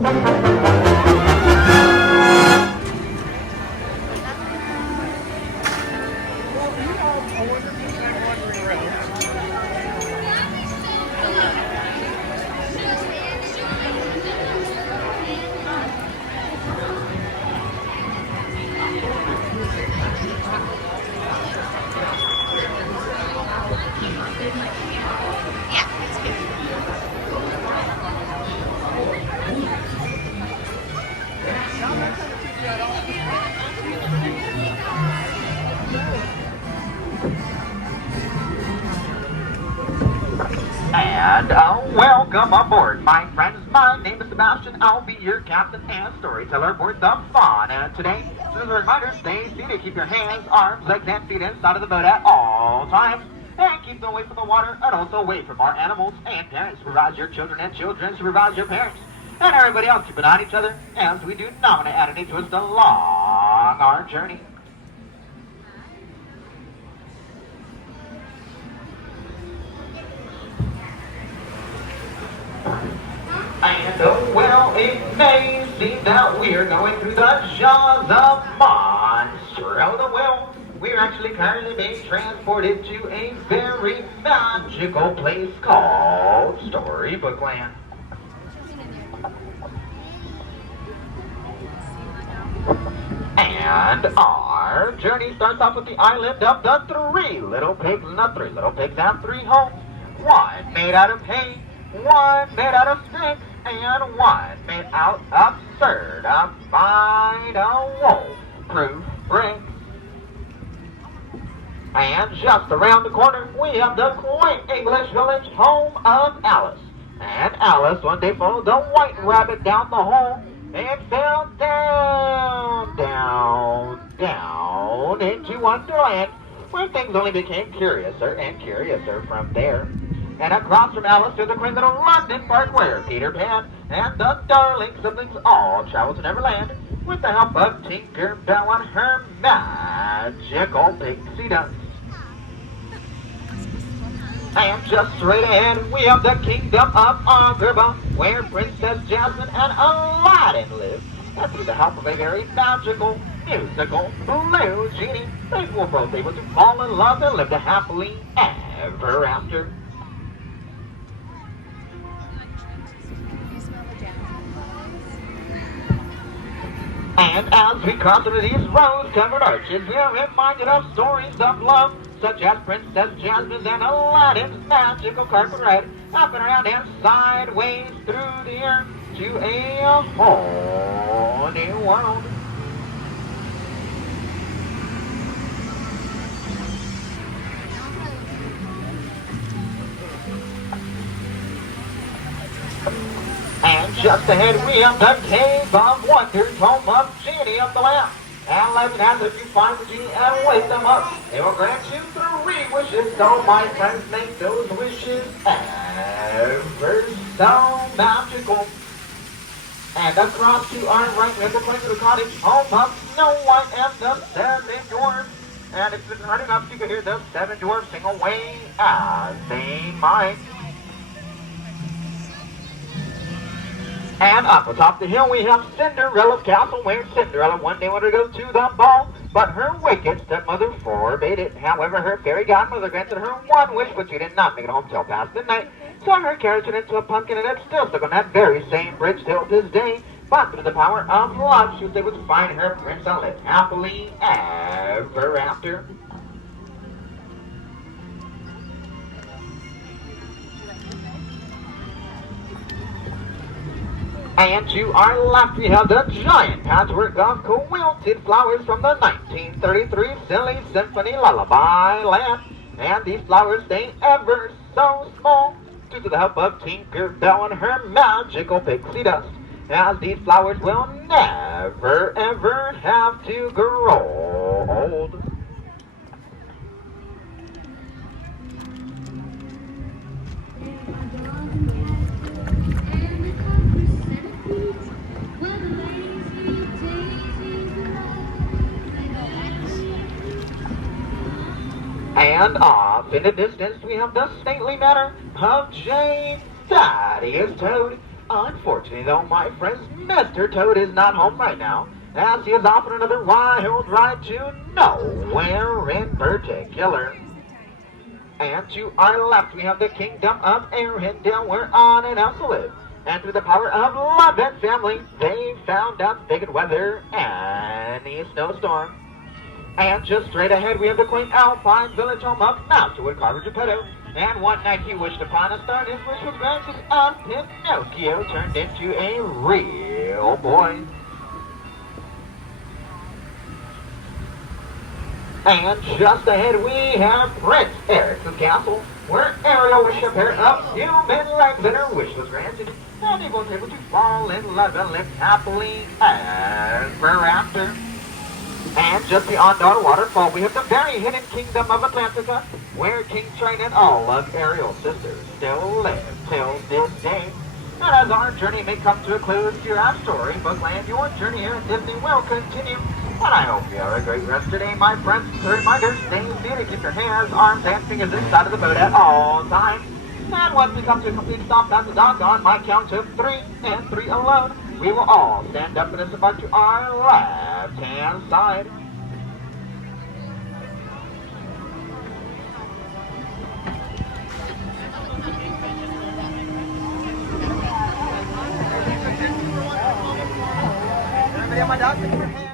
And welcome aboard, my friends. My name is Sebastian. I'll be your captain and storyteller aboard the Fawn. And today, just as a reminder, stay seated. Keep your hands, arms, legs, and feet inside of the boat at all times. And keep them away from the water and also away from our animals and parents. Supervise your children and children. Supervise your parents. And everybody else, keep an eye on each other as we do not want to add any twist along our journey. And well, it may seem that we are going through the jaws of monster of the whale. We're actually currently being transported to a very magical place called Storybook Land. And our journey starts off with the island of the three little pigs. And the three little pigs have three homes. One made out of hay, one made out of sticks, and one made out of certified wolf-proof bricks. And just around the corner, we have the quaint English village home of Alice. And Alice one day followed the white rabbit down the hole and fell down into Wonderland, where things only became curiouser and curiouser from there. And across from Alice to the quaint little London park where Peter Pan and the darling siblings all travel to Neverland with the help of Tinker Bell and her magical pixie dust. And just straight ahead, we have the kingdom of Agrabah, where Princess Jasmine and Aladdin live. And through the help of a very magical, musical, blue genie, they were both able to fall in love and live happily ever after. And as we cross into these rose-covered arches, we are reminded of stories of love, such as Princess Jasmine's and Aladdin's magical carpet ride, up and around and sideways through the air to a whole new world. And just ahead we have the Cave of Wonders, home of Genie of the Lamp. And legend has it, if you find the genie and wake them up, they will grant you 3 wishes. So my friends, make those wishes ever so magical. And across to our right, we have the place of the cottage, home of Snow White and the 7 dwarfs. And if it's hard enough, you can hear the 7 dwarfs sing away as they might. And up atop the hill we have Cinderella's castle, where Cinderella one day wanted to go to the ball, but her wicked stepmother forbade it. However, her fairy godmother granted her 1 wish, but she did not make it home till past midnight. So her carriage turned into a pumpkin, and it's still stuck on that very same bridge till this day. But through the power of love, she was able to find her prince and live happily ever after. And to our left we have the giant patchwork of quilted flowers from the 1933 Silly Symphony Lullaby Land. And these flowers stay ever so small due to the help of Tinker Bell and her magical pixie dust, as these flowers will never ever have to grow old. And off in the distance we have the stately manor of Jane Thaddeus Toad, Unfortunately, though, my friends, Mr. Toad is not home right now, as he is off on another wild ride to nowhere in particular. And to our left, we have the kingdom of Arendelle, where Anna and Elsa live. And through the power of love and family, they found out they could weather any snowstorm. And just straight ahead, we have the quaint Alpine village home of Master Woodcarver Geppetto. And one night he wished upon a star, and his wish was granted, and Pinocchio turned into a real boy. And just ahead we have Prince Eric's castle, where Ariel wished a pair of human legs and her wish was granted, and he was able to fall in love and live happily ever after. And just beyond our waterfall we have the very hidden kingdom of Atlantica, where King Train and all of Ariel's sisters still live till this day. And as our journey may come to a close here at Storybook Land, your journey here at Disney will continue. And I hope you have a great rest today, my friends. A reminder, stay seated, keep your hands, arms, and fingers inside of the boat at all times. And once we come to a complete stop at the dock on my count of 3 and 3 alone, we will all stand up and disembark to our left-hand side. Everybody on my dock, take your hands.